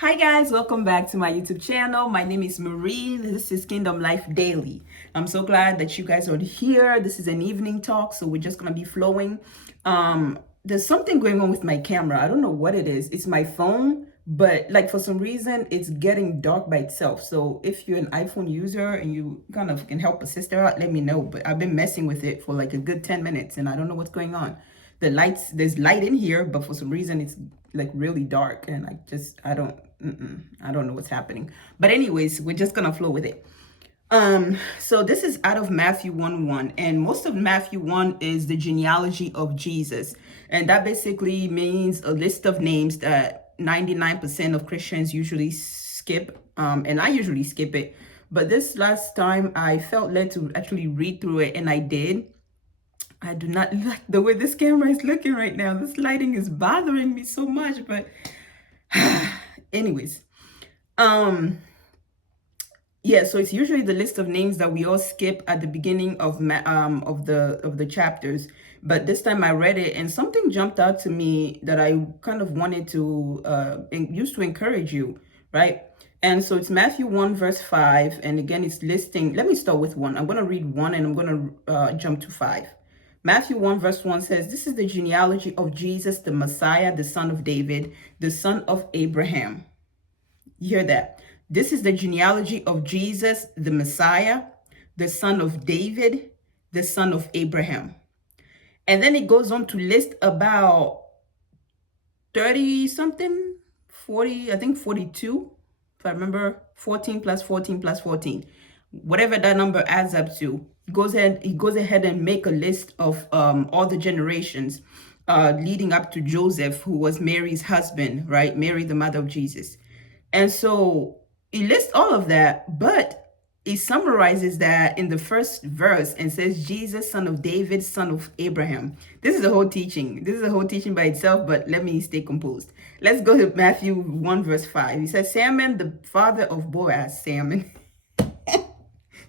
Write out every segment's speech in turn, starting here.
Hi guys, welcome back to my YouTube channel. My name is Marie. This is Kingdom Life Daily. I'm so glad that you guys are here. This is an evening talk, so we're just gonna be flowing. There's something going on with my camera. I don't know what it is. It's my phone, but like for some reason, it's getting dark by itself. So if you're an iPhone user and you kind of can help a sister out, let me know. But I've been messing with it for like a good 10 minutes and I don't know what's going on. There's light in here, but for some reason it's like really dark and I don't know what's happening. But anyways, we're just gonna flow with it. So this is out of Matthew 1:1, and most of Matthew 1 is the genealogy of Jesus. And that basically means a list of names that 99% of Christians usually skip. And I usually skip it. But this last time I felt led to actually read through it, and I did. I do not like the way this camera is looking right now. This lighting is bothering me so much, but anyways. Yeah, so it's usually the list of names that we all skip at the beginning of the chapters. But this time I read it and something jumped out to me that I kind of wanted to use to encourage you, right? And so it's Matthew 1 verse 5, and again it's listing. Let me start with 1. I'm going to read 1 and I'm going to jump to 5. Matthew 1 verse 1 says, "This is the genealogy of Jesus, the Messiah, the son of David, the son of Abraham." You hear that? This is the genealogy of Jesus, the Messiah, the son of David, the son of Abraham. And then it goes on to list about 30 something, 40, I think 42, if I remember, 14 plus 14 plus 14. Whatever that number adds up to, he goes ahead and make a list of all the generations leading up to Joseph, who was Mary's husband, right? Mary, the mother of Jesus. And so he lists all of that, but he summarizes that in the first verse and says, Jesus, son of David, son of Abraham. This is a whole teaching. This is a whole teaching by itself, but let me stay composed. Let's go to Matthew 1 verse 5. He says, Salmon, the father of Boaz. Salmon.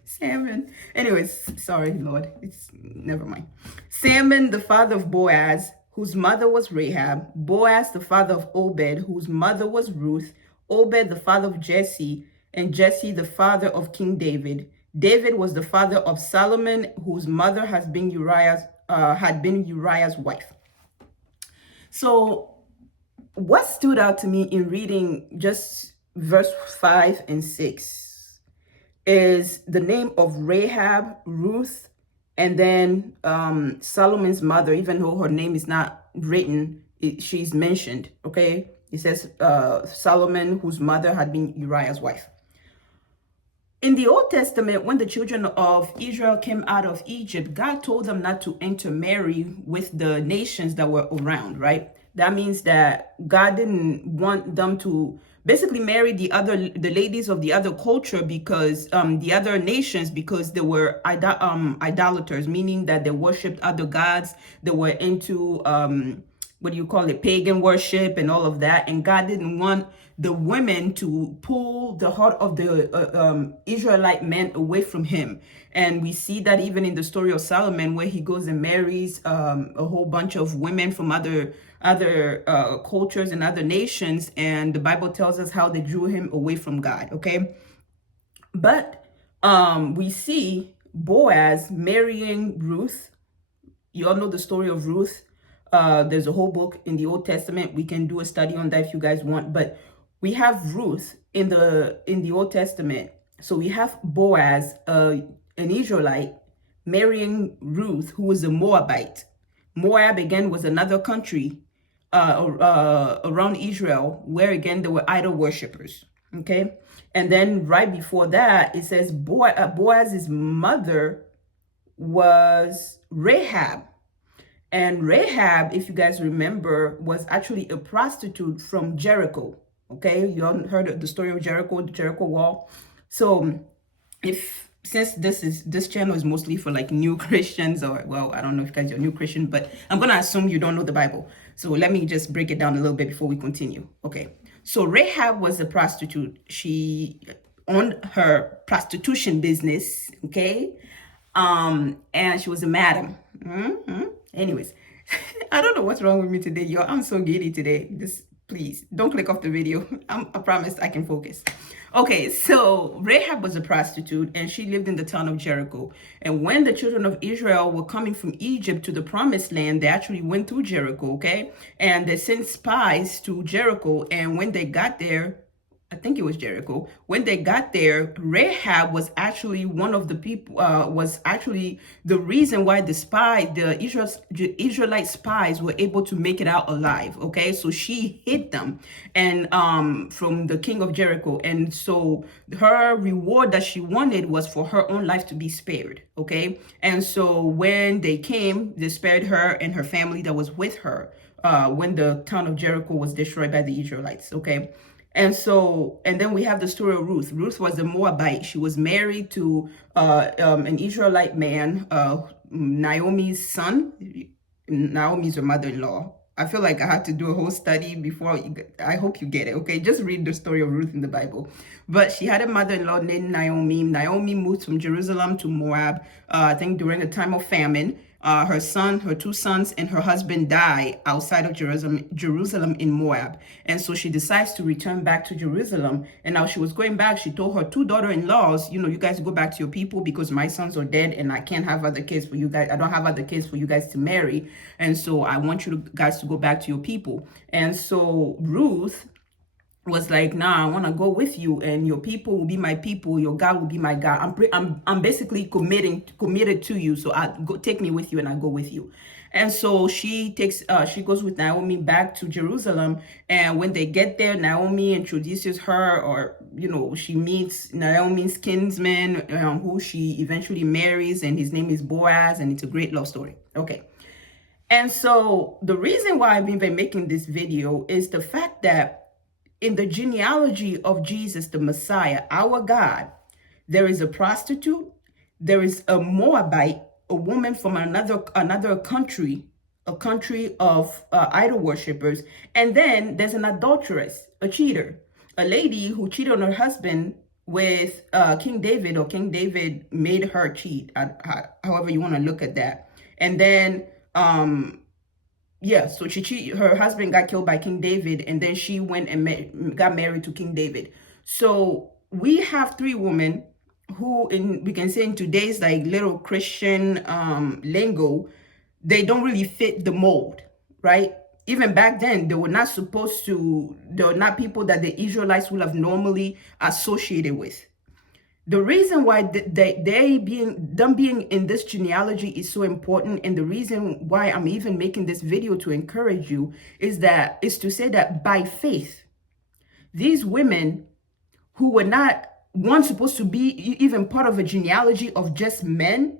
Salmon. Anyways, sorry, Lord. It's never mind. Salmon, the father of Boaz, whose mother was Rahab. Boaz, the father of Obed, whose mother was Ruth. Obed, the father of Jesse, and Jesse, the father of King David. David was the father of Solomon, whose mother had been Uriah's wife. So what stood out to me in reading just verse 5 and 6 is the name of Rahab, Ruth, and then Solomon's mother. Even though her name is not written, she's mentioned, okay? It says Solomon, whose mother had been Uriah's wife. In the Old Testament, when the children of Israel came out of Egypt, God told them not to intermarry with the nations that were around, right? That means that God didn't want them to basically marry the ladies of the other culture, because the other nations, because they were idolaters, meaning that they worshipped other gods. They were into what do you call it, pagan worship and all of that. And God didn't want the women to pull the heart of the Israelite men away from him. And we see that even in the story of Solomon, where he goes and marries a whole bunch of women from other cultures and other nations. And the Bible tells us how they drew him away from God, okay? But we see Boaz marrying Ruth. You all know the story of Ruth. There's a whole book in the Old Testament. We can do a study on that if you guys want. But we have Ruth in the Old Testament. So we have Boaz, an Israelite, marrying Ruth, who was a Moabite. Moab, again, was another country around Israel, where, again, there were idol worshippers. Okay? And then right before that, it says Boaz's mother was Rahab. And Rahab, if you guys remember, was actually a prostitute from Jericho. Okay, you all heard of the story of Jericho, the Jericho wall. So since this channel is mostly for like new Christians, or, well, I don't know if you guys are new Christian, but I'm gonna assume you don't know the Bible. So let me just break it down a little bit before we continue. Okay, so Rahab was a prostitute. She owned her prostitution business, okay? And she was a madam. Anyways, I don't know what's wrong with me today, y'all. I'm so giddy today. This Please don't click off the video. I promise I can focus. Okay, so Rahab was a prostitute and she lived in the town of Jericho. And when the children of Israel were coming from Egypt to the promised land, they actually went through Jericho, okay? And they sent spies to Jericho. And when they got there, I think it was Jericho. When they got there, Rahab was actually one of the people, was actually the reason why the Israelite spies were able to make it out alive. Okay, so she hid them and from the king of Jericho. And so her reward that she wanted was for her own life to be spared. Okay, and so when they came, they spared her and her family that was with her when the town of Jericho was destroyed by the Israelites. Okay. And so, and then we have the story of Ruth. Ruth was a Moabite. She was married to an Israelite man, Naomi's son. Naomi's her mother-in-law. I feel like I had to do a whole study before. I hope you get it, okay? Just read the story of Ruth in the Bible. But she had a mother-in-law named Naomi. Naomi moved from Jerusalem to Moab, I think during a time of famine. Her two sons, and her husband died outside of Jerusalem in Moab. And so she decides to return back to Jerusalem. And now she was going back, she told her two daughter-in-laws, you guys go back to your people because my sons are dead and I can't have other kids for you guys. I don't have other kids for you guys to marry. And so I want you guys to go back to your people. And so Ruth was like, nah, I want to go with you, and your people will be my people, your God will be my God. I'm basically committed to you, so take me with you, and I go with you. And so she goes with Naomi back to Jerusalem, and when they get there, Naomi introduces her, or she meets Naomi's kinsman, who she eventually marries, and his name is Boaz, and it's a great love story. Okay. And so the reason why I've been making this video is the fact that in the genealogy of Jesus, the Messiah, our God, there is a prostitute, there is a Moabite, a woman from another country, a country of idol worshippers, and then there's an adulteress, a cheater, a lady who cheated on her husband with King David, or King David made her cheat, however you want to look at that. And then so her husband got killed by King David, and then she went and got married to King David. So we have three women who, we can say in today's like little Christian lingo, they don't really fit the mold, right? Even back then, they were not people that the Israelites would have normally associated with. The reason why them being in this genealogy is so important, and the reason why I'm even making this video to encourage you is to say that by faith, these women who were not supposed to be even part of a genealogy of just men,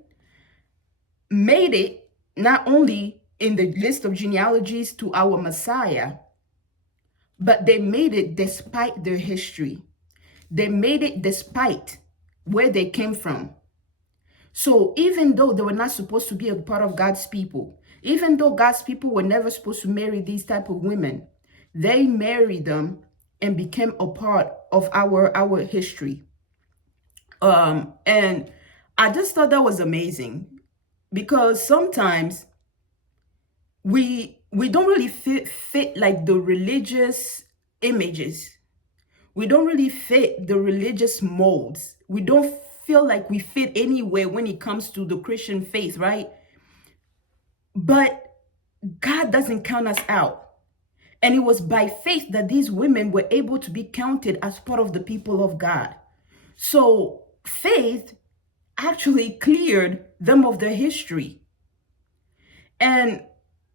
made it not only in the list of genealogies to our Messiah, but they made it despite their history. They made it despite where they came from. So even though they were not supposed to be a part of God's people, even though God's people were never supposed to marry these type of women, they married them and became a part of our history. And I just thought that was amazing, because sometimes we don't really fit like the religious images. We don't really fit the religious molds. We don't feel like we fit anywhere when it comes to the Christian faith, right? But God doesn't count us out. And it was by faith that these women were able to be counted as part of the people of God. So faith actually cleared them of their history. And,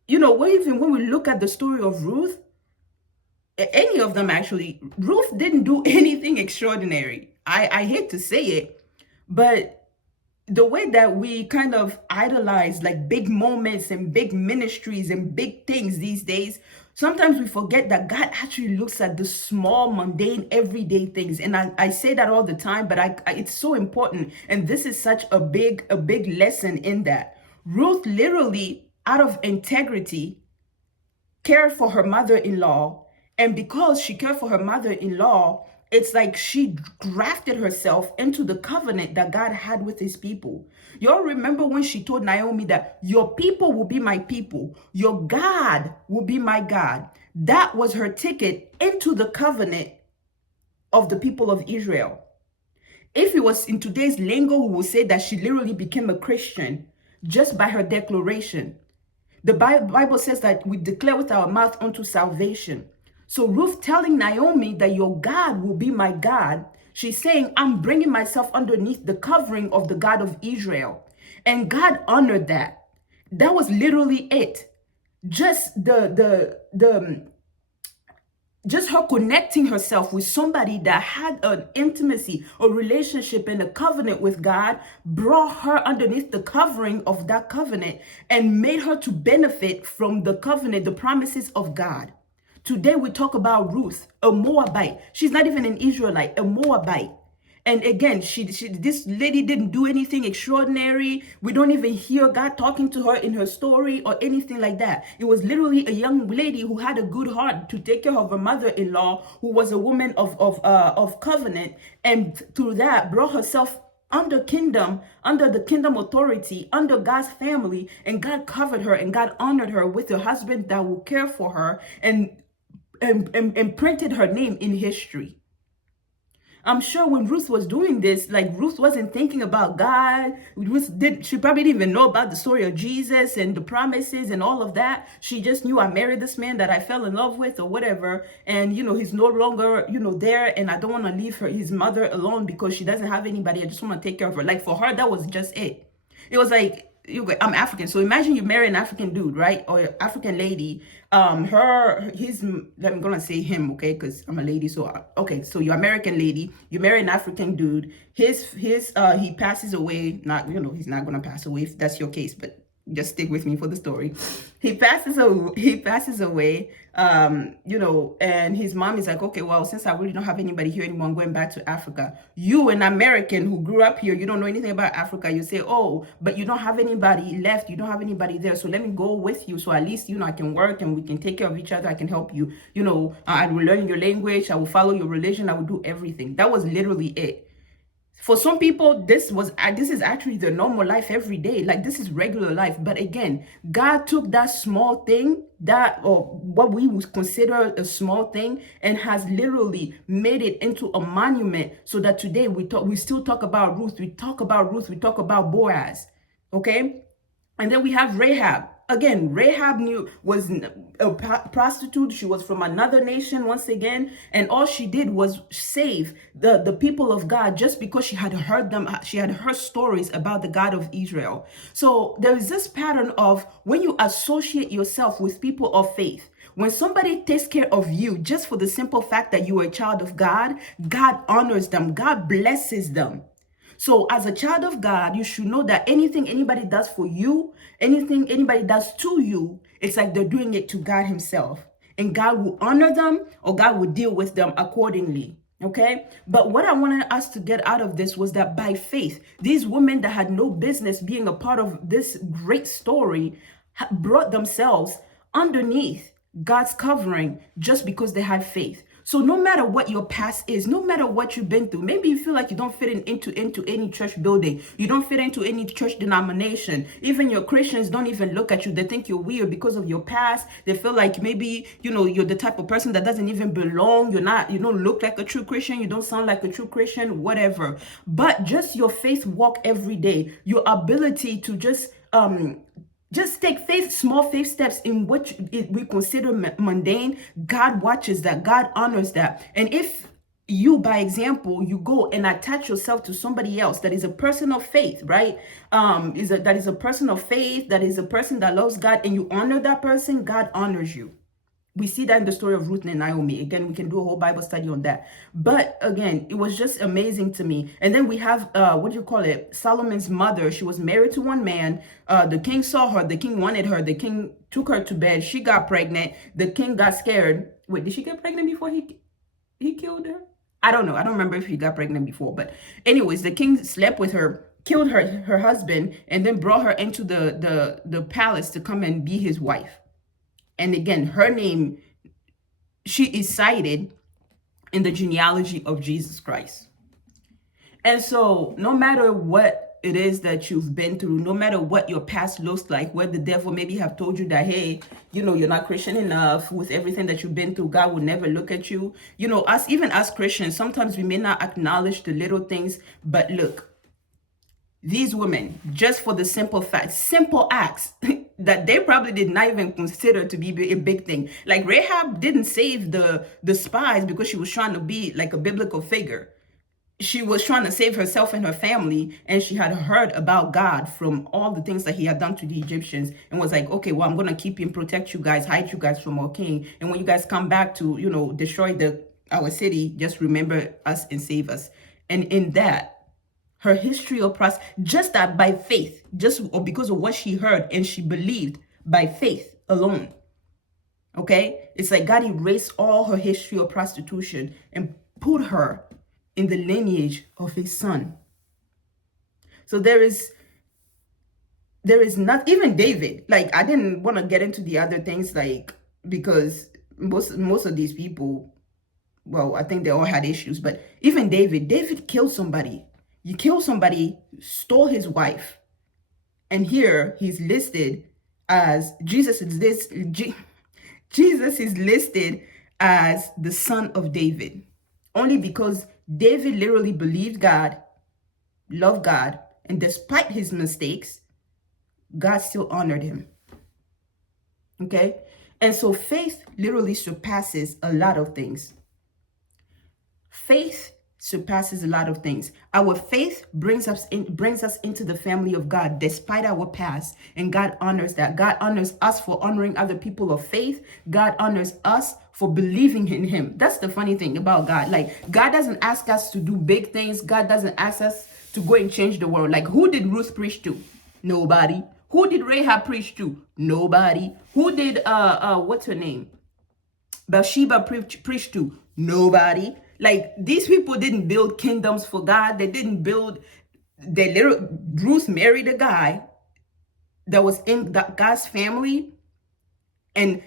even when we look at the story of Ruth, any of them actually, Ruth didn't do anything extraordinary. I hate to say it, but the way that we kind of idolize like big moments and big ministries and big things these days, sometimes we forget that God actually looks at the small, mundane, everyday things. And I say that all the time, but it's so important. And this is such a big lesson in that. Ruth literally, out of integrity, cared for her mother-in-law. And because she cared for her mother-in-law, it's like she grafted herself into the covenant that God had with his people. Y'all remember when she told Naomi that your people will be my people, your God will be my God. That was her ticket into the covenant of the people of Israel. If it was in today's lingo, we would say that she literally became a Christian just by her declaration. The Bible says that we declare with our mouth unto salvation. So Ruth telling Naomi that your God will be my God, she's saying, I'm bringing myself underneath the covering of the God of Israel. And God honored that. That was literally it. Just just her connecting herself with somebody that had an intimacy, a relationship, and a covenant with God brought her underneath the covering of that covenant and made her to benefit from the covenant, the promises of God. Today we talk about Ruth, a Moabite. She's not even an Israelite, a Moabite. And again, this lady didn't do anything extraordinary. We don't even hear God talking to her in her story or anything like that. It was literally a young lady who had a good heart to take care of her mother-in-law, who was a woman of covenant, and through that brought herself under the kingdom authority, under God's family, and God covered her and God honored her with a husband that will care for her and imprinted her name in history. I'm sure when Ruth was doing this, like Ruth wasn't thinking about God. She probably didn't even know about the story of Jesus and the promises and all of that. She just knew I married this man that I fell in love with or whatever. And, he's no longer, there. And I don't want to leave his mother alone because she doesn't have anybody. I just want to take care of her. Like for her, that was just it. It was like, I'm African, so imagine you marry an African dude, right, or an African lady. I'm gonna say him, okay, because I'm a lady. So okay, so you're American lady, you marry an African dude. He passes away. Not he's not gonna pass away if that's your case, but just stick with me for the story. He passes away. And his mom is like, okay, well, since I really don't have anybody here anymore, I'm going back to Africa. You, an American who grew up here, you don't know anything about Africa. You say, oh, but you don't have anybody left. You don't have anybody there. So let me go with you. So at least, I can work and we can take care of each other. I can help you. I will learn your language. I will follow your religion. I will do everything. That was literally it. For some people, this is actually their normal life every day. Like this is regular life. But again, God took that small thing, or what we would consider a small thing, and has literally made it into a monument so that today we still talk about Ruth. We talk about Boaz. Okay? And then we have Rahab. Again, Rahab was a prostitute. She was from another nation once again. And all she did was save the people of God just because she had heard stories about the God of Israel. So there is this pattern of when you associate yourself with people of faith, when somebody takes care of you just for the simple fact that you are a child of God, God honors them. God blesses them. So as a child of God, you should know that anything anybody does for you, anything anybody does to you, it's like they're doing it to God himself. And God will honor them, or God will deal with them accordingly. Okay? But what I wanted us to get out of this was that by faith, these women that had no business being a part of this great story brought themselves underneath God's covering just because they had faith. So no matter what your past is, no matter what you've been through, maybe you feel like you don't fit into any church building. You don't fit into any church denomination. Even your Christians don't even look at you. They think you're weird because of your past. They feel like maybe, you're the type of person that doesn't even belong. You don't look like a true Christian. You don't sound like a true Christian, whatever. But just your faith walk every day, your ability to just take small faith steps in what we consider mundane. God watches that. God honors that. And if you, by example, you go and attach yourself to somebody else that is a person of faith, right? That is a person of faith, that is a person that loves God, and you honor that person, God honors you. We see that in the story of Ruth and Naomi. Again, we can do a whole Bible study on that. But again, it was just amazing to me. And then we have, Solomon's mother. She was married to one man. The king saw her. The king wanted her. The king took her to bed. She got pregnant. The king got scared. Wait, did she get pregnant before he killed her? I don't know. I don't remember if he got pregnant before. But anyways, the king slept with her, killed her husband, and then brought her into the palace to come and be his wife. And again, her name, she is cited in the genealogy of Jesus Christ. And so no matter what it is that you've been through, no matter what your past looks like, where the devil maybe have told you that, hey, you're not Christian enough, with everything that you've been through, God will never look at you. Even as Christians, sometimes we may not acknowledge the little things, but look, these women, just for the simple acts that they probably did not even consider to be a big thing. Like Rahab didn't save the spies because she was trying to be like a biblical figure. She was trying to save herself and her family, and she had heard about God from all the things that he had done to the Egyptians, and was like, okay, well, I'm going to keep you and protect you guys, hide you guys from our king. And when you guys come back to, destroy our city, just remember us and save us. And in that, her history of process, just that by faith, just or because of what she heard and she believed by faith alone. Okay? It's like God erased all her history of prostitution and put her in the lineage of his son. So there is not even David. Like, I didn't want to get into the other things, like, because most of these people, well, I think they all had issues, but even David killed somebody. You kill somebody, stole his wife, and here he's listed as Jesus is listed as the son of David, only because David literally believed God, loved God, and despite his mistakes, God still honored him. Okay? And so faith literally surpasses a lot of things. Faith surpasses a lot of things. Our faith brings us into the family of God despite our past, and God honors that. God honors us for honoring other people of faith. God honors us for believing in him. That's the funny thing about God. Like, God doesn't ask us to do big things. God doesn't ask us to go and change the world. Like, who did Ruth preach to? Nobody. Who did Rahab preach to? Nobody. Who did what's her name? Bathsheba preach to? Nobody. Like, these people didn't build kingdoms for God. They didn't build. Ruth married a guy that was in God's family and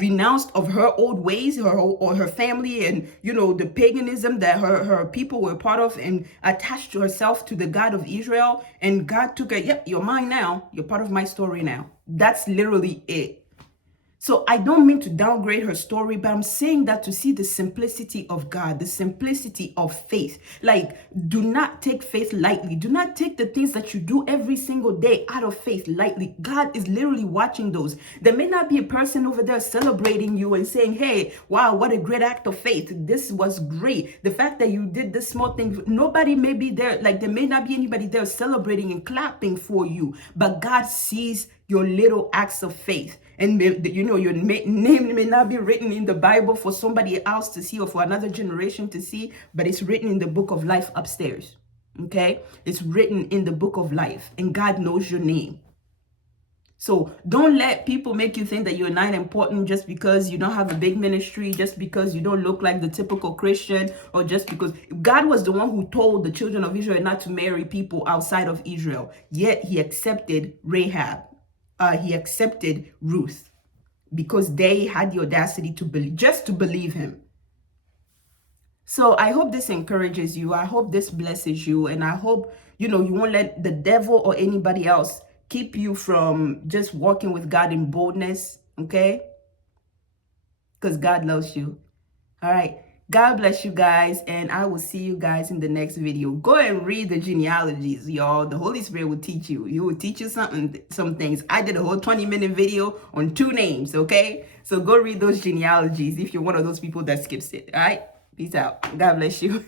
renounced of her old ways, her family, and the paganism that her people were part of, and attached herself to the God of Israel. And God took her. Yep, you're mine now. You're part of my story now. That's literally it. So I don't mean to downgrade her story, but I'm saying that to see the simplicity of God, the simplicity of faith. Like, do not take faith lightly. Do not take the things that you do every single day out of faith lightly. God is literally watching those. There may not be a person over there celebrating you and saying, hey, wow, what a great act of faith. This was great. The fact that you did this small thing, nobody may be there. Like, there may not be anybody there celebrating and clapping for you, but God sees your little acts of faith. And your name may not be written in the Bible for somebody else to see or for another generation to see, but it's written in the book of life upstairs. Okay? It's written in the book of life, and God knows your name. So don't let people make you think that you're not important just because you don't have a big ministry, just because you don't look like the typical Christian, or just because God was the one who told the children of Israel not to marry people outside of Israel. Yet he accepted Rahab. He accepted Ruth because they had the audacity to believe him. So I hope this encourages you. I hope this blesses you. And I hope, you won't let the devil or anybody else keep you from just walking with God in boldness. Okay? Because God loves you. All right. God bless you guys, and I will see you guys in the next video. Go and read the genealogies, y'all. The Holy Spirit will teach you. He will teach you some things. I did a whole 20-minute video on 2 names, okay? So go read those genealogies if you're one of those people that skips it, all right? Peace out. God bless you.